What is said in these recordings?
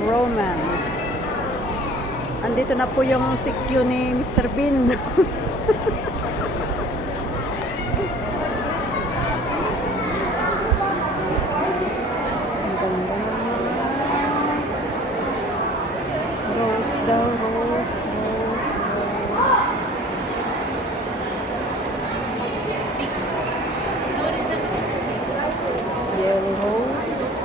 Romance. Andito na po yung CQ ni Mr. Bean. Ang ganda naman. Rose daw, rose, rose, rose. Yellow rose.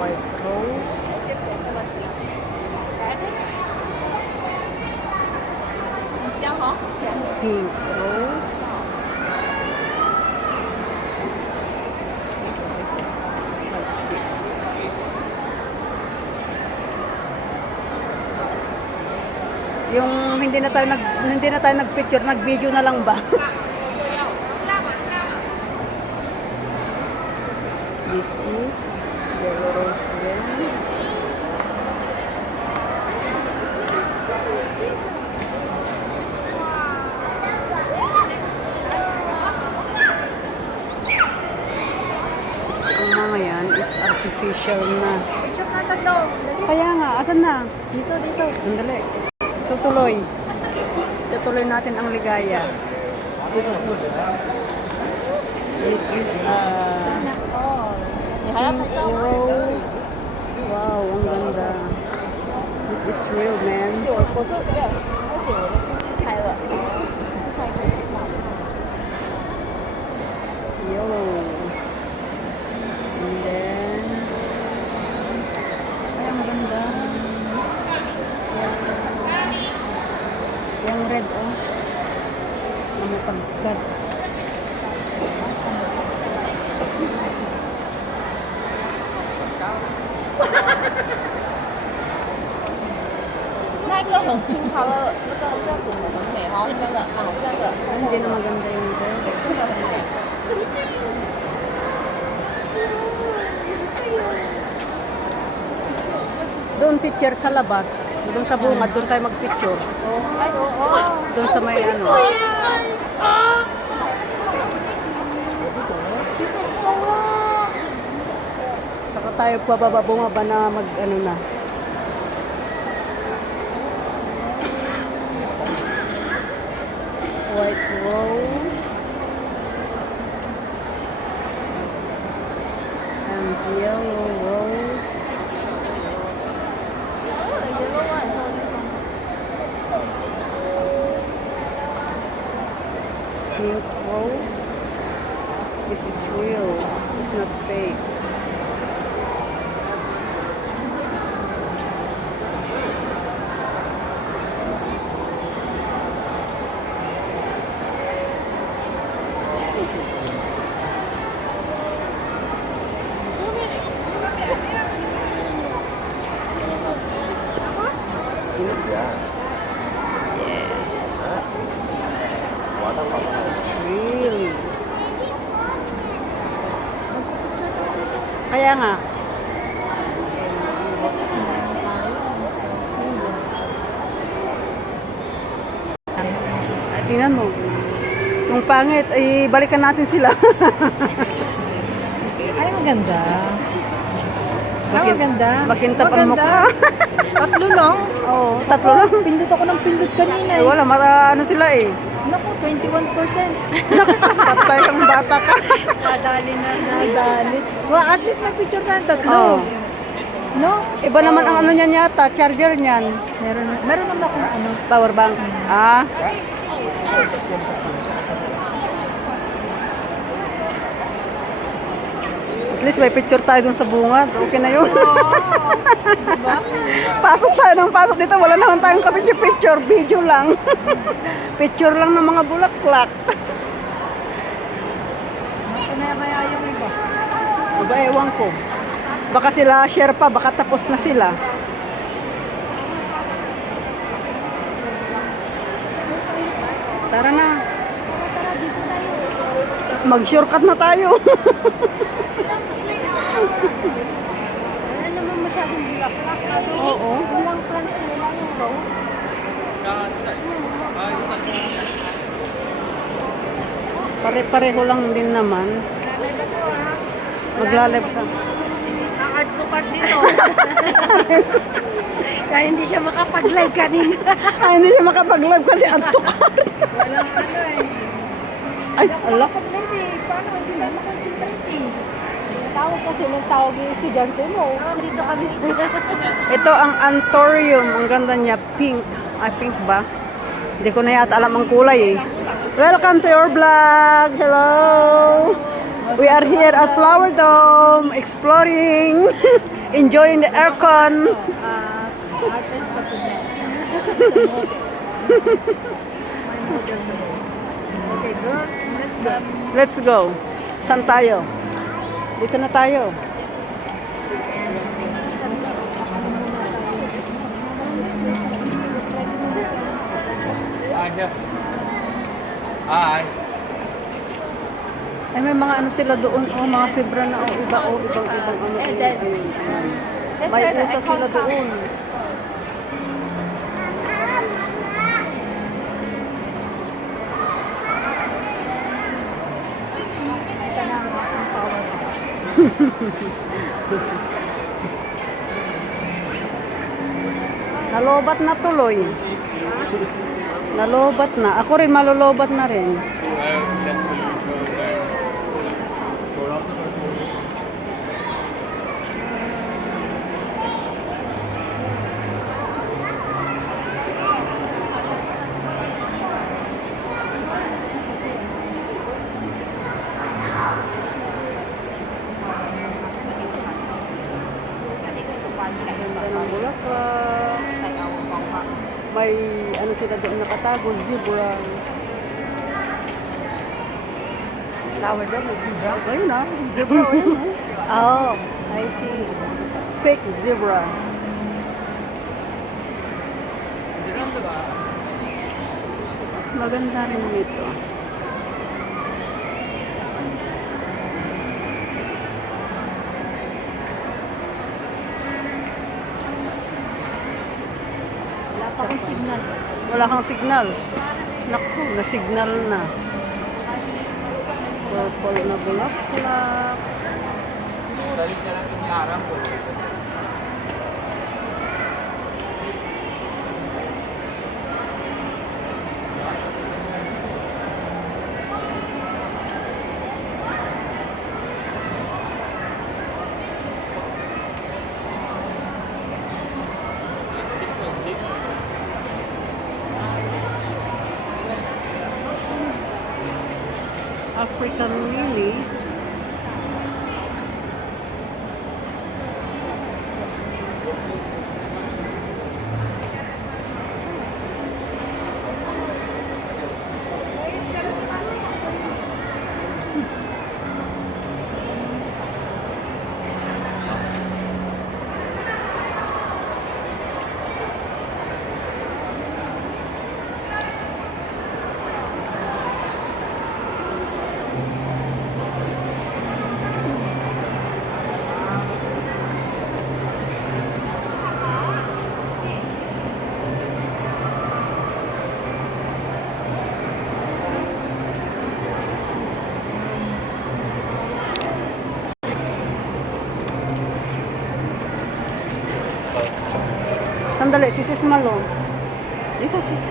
White rose. Pink rose. What's this? Yung hindi na tayo nag-picture, nag-video na lang ba? This is yellow rose again. Ang mga yan is artificial na. Picture na tatlo. Kaya nga, asan na? Dito, dito. Sandali. Tutuloy. Tutuloy natin ang ligaya. This is pink rose. Wow, ang ganda. This is real, man. Yellow. And then, ay, ang ganda. Yung red, oh. Namatagkad. Hindi na maganda yung red. Doon, teacher, sa labas. Doon sa bungad, doon tayo mag-picture. Doon sa may ano. Saka tayo bumaba na mag-ano na. White rose. And yellow rose. Pink rose. This is real. It's not fake. Yes. It's real. Kaya nga. Tingnan mo. Yung pangit, balikan natin sila. Ay, maganda. Ay, maganda. Makintab ang mukha. Tatlo lang. Oo, tatlo lang. Pindot ako ng pindot kanina. Ay, wala, ano sila eh. Naku, 21%. Patay kang bata ka. Nadali na. Nadali. Well, at least may picture na tatlo. Oo. No? Iba naman ang ano niyan yata, charger niyan. Meron naman akong ano. Power bank. Ah. At least may picture tayo dun sa bungad. Okay na yun. Diba? Pasok tayo ng pasok dito. Wala naman tayong kapicture-picture. Video lang. Picture lang ng mga bulaklak. Maya yung iba. Aba, ewan ko. Baka sila share pa. Baka tapos na sila. Tara na. Mag-shortcut na tayo. Wala naman masyadong bulaklak. Oo. Walang plant, walang rose. Pare-pareho lang din naman. Maglalab ka. Art to cart dito. Kaya hindi siya makapag-live kanina. Ay, hindi siya makapag-live kasi antok. Walang ano eh. Ay, ala. Makapag-live eh. Paano hindi na makonsentrate eh? Tawag kasi ng tawag yung estudyante mo. Dito kami sa... Ito ang Antorium. Ang ganda niya. Pink. Ay, pink ba? Hindi ko na yata alam ang kulay eh. Welcome to your vlog. Hello. We are here at Flower Dome. Exploring. Enjoying the aircon. Artist pa po niya. Okay, girls, let's go. Let's go. Saan tayo? Dito na tayo. Hi. Ay, may mga ano sila doon. Oh, mga zebra na. Oh, iba. Oh, ibang ano. Eh, Ayun, that's... ayun. May usa sila doon. Nalobat na tuloy. Nalobat na. Ako rin malulobat na rin. Ganda ng bulaklak. May ano sila doon nakatago, zebra. Flower daw, may zebra. Ayun na, zebra. Ayun na. Oh, I see. Fake zebra. Maganda rin ito. Wala pa akong signal. Wala kang signal. Naku, na-signal na. Purple na bulaklak. African lily. Sandali, si Sis Malo. Dito, sis.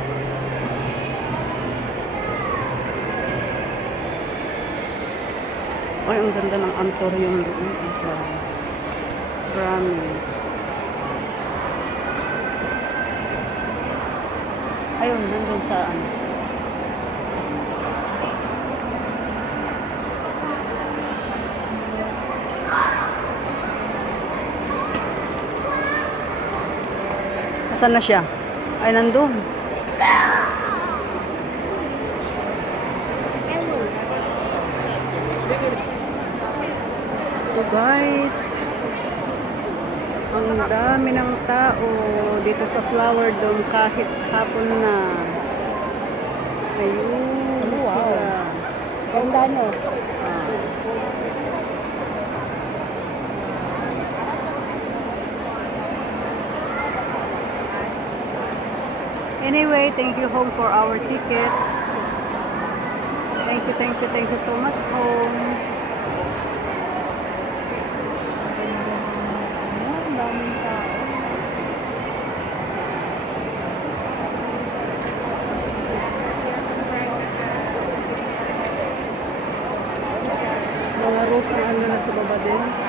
Ay, ang ganda ng antorium doon, guys. Promise. Ayun, nandun sa ano. Nasaan na siya? Ay, nandun. Ito guys. Ang dami ng tao dito sa Flower Dome kahit hapon na. Ayun Wow. sila. Ganda no? Ah. Anyway, thank you home for our ticket. Thank you so much home. Ang daming tao. Mga rose ang ano na sa baba din.